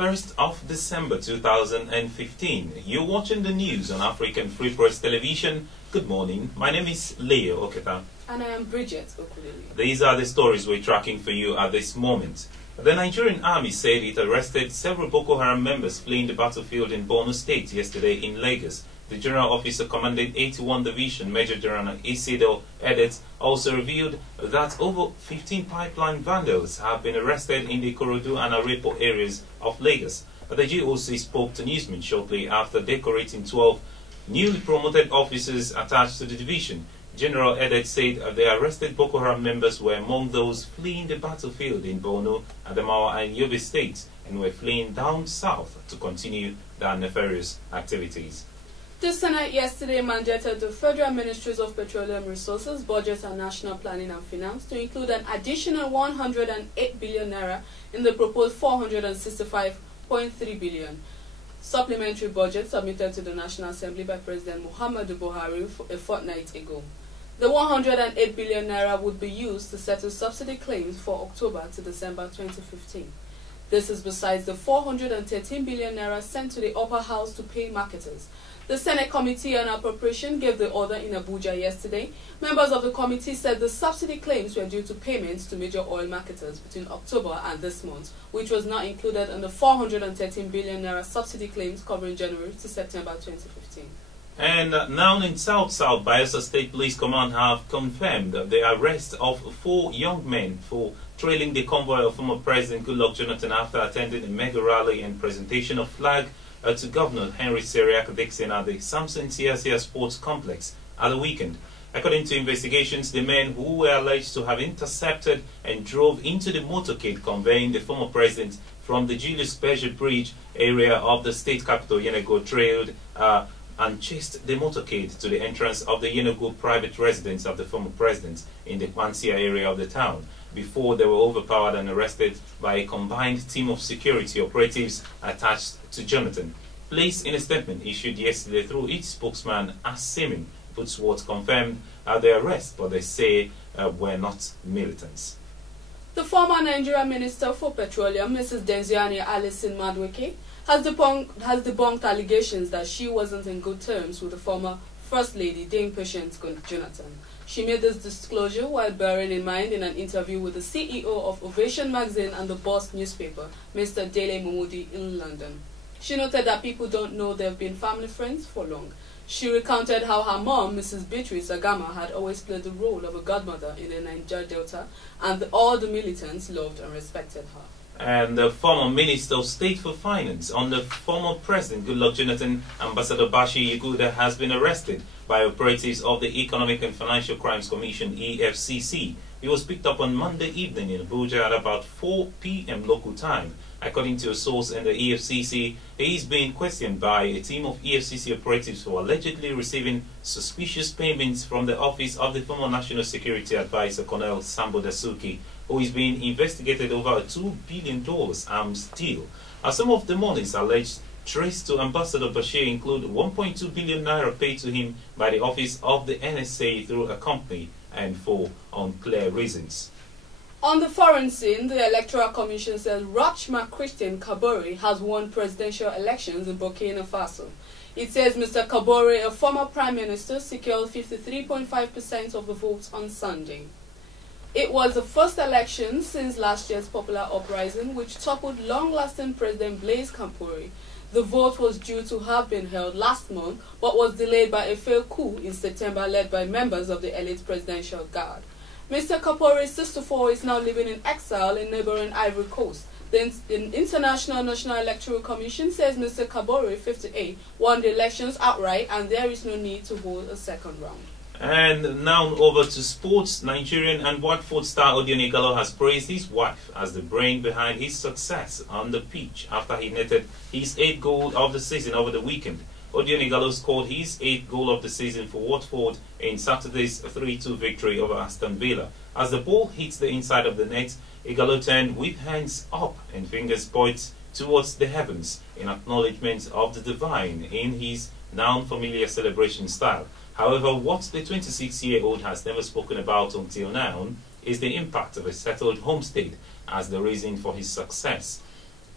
1st of December 2015. You're watching the news on African Free Press Television. Good morning. My name is Leo Oketa. And I am Bridget Okulele. These are the stories we're tracking for you at this moment. The Nigerian army said it arrested several Boko Haram members fleeing the battlefield in Borno State yesterday in Lagos. The General Officer commanding 81 Division, Major General Isidore Edet, also revealed that over 15 pipeline vandals have been arrested in the Ikorodu and Arepo areas of Lagos. The GOC spoke to newsmen shortly after decorating 12 newly promoted officers attached to the division. General Edet said the arrested Boko Haram members were among those fleeing the battlefield in Borno, Adamawa and Yobe states and were fleeing down south to continue their nefarious activities. The Senate yesterday mandated the Federal Ministries of Petroleum Resources, Budget and National Planning and Finance to include an additional 108 billion naira in the proposed 465.3 billion supplementary budget submitted to the National Assembly by President Muhammadu Buhari a fortnight ago. The 108 billion naira would be used to settle subsidy claims for October to December 2015. This is besides the 413 billion naira sent to the upper house to pay marketers. The Senate Committee on Appropriation gave the order in Abuja yesterday. Members of the committee said the subsidy claims were due to payments to major oil marketers between October and this month, which was not included in the 413 billion naira subsidy claims covering January to September 2015. And now in South Bayelsa State Police Command have confirmed the arrest of 4 young men for trailing the convoy of former President Goodluck Jonathan after attending a mega rally and presentation of flag to Governor Henry Seriak Dixon at the Samson Siasia Sports Complex at the weekend. According to investigations, the men who were alleged to have intercepted and drove into the motorcade conveying the former president from the Julius Berger Bridge area of the state capital Yenagoa trailed and chased the motorcade to the entrance of the Yenagoa private residence of the former president in the Kwansia area of the town, before they were overpowered and arrested by a combined team of security operatives attached to Jonathan. Police, in a statement issued yesterday through its spokesman, Asimin Putsworth, confirmed the arrest, but they say were not militants. The former Nigerian Minister for Petroleum, Mrs. Diezani Alison Madweke, has debunked allegations that she wasn't in good terms with the former First Lady, Dame Patience Jonathan. She made this disclosure while bearing in mind in an interview with the CEO of Ovation magazine and the Boss newspaper, Mr. Dele Momodi, in London. She noted that people don't know they've been family friends for long. She recounted how her mom, Mrs. Beatrice Agama, had always played the role of a godmother in the Niger Delta, and all the militants loved and respected her. And the former Minister of State for Finance under former President Goodluck Jonathan, Ambassador Bashi Yeguda, has been arrested by operatives of the Economic and Financial Crimes Commission, EFCC. He was picked up on Monday evening in Abuja at about 4 p.m. local time. According to a source in the EFCC, he is being questioned by a team of EFCC operatives for allegedly receiving suspicious payments from the office of the former National Security Advisor, Colonel Sambo Dasuki, who is being investigated over a $2 billion arms deal. Some of the monies alleged traced to Ambassador Bashir include 1.2 billion naira paid to him by the office of the NSA through a company and for unclear reasons. On the foreign scene, the Electoral Commission says Rachma Christian Kabore has won presidential elections in Burkina Faso. It says Mr. Kabore, a former prime minister, secured 53.5% of the votes on Sunday. It was the first election since last year's popular uprising, which toppled long-lasting President Blaise Compaoré. The vote was due to have been held last month, but was delayed by a failed coup in September led by members of the elite presidential guard. Mr. Compaoré's sister-in-law is now living in exile in neighboring Ivory Coast. The International National Electoral Commission says Mr. Kabore, 58, won the elections outright and there is no need to hold a second round. And now over to sports. Nigerian and Watford star Odion Ighalo has praised his wife as the brain behind his success on the pitch after he netted his 8th goal of the season over the weekend. Odion Ighalo scored his 8th goal of the season for Watford in Saturday's 3-2 victory over Aston Villa. As the ball hits the inside of the net, Ighalo turned with hands up and fingers pointed towards the heavens in acknowledgement of the divine in his now familiar celebration style. However, what the 26-year-old has never spoken about until now is the impact of a settled homestead as the reason for his success.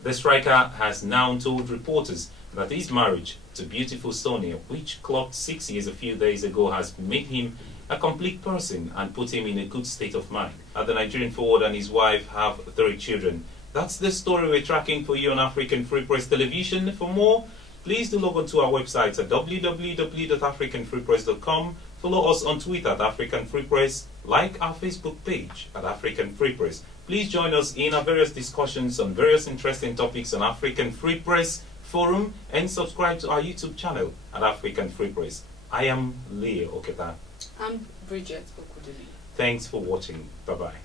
The striker has now told reporters that his marriage to beautiful Sonia, which clocked 6 years a few days ago, has made him a complete person and put him in a good state of mind. The Nigerian forward and his wife have 3 children. That's the story we're tracking for you on African Free Press Television. For more, please do log on to our website at www.africanfreepress.com. Follow us on Twitter at African Free Press. Like our Facebook page at African Free Press. Please join us in our various discussions on various interesting topics on African Free Press Forum and subscribe to our YouTube channel at African Free Press. I am Leo Oketa. I'm Bridget Okudili. Thanks for watching. Bye-bye.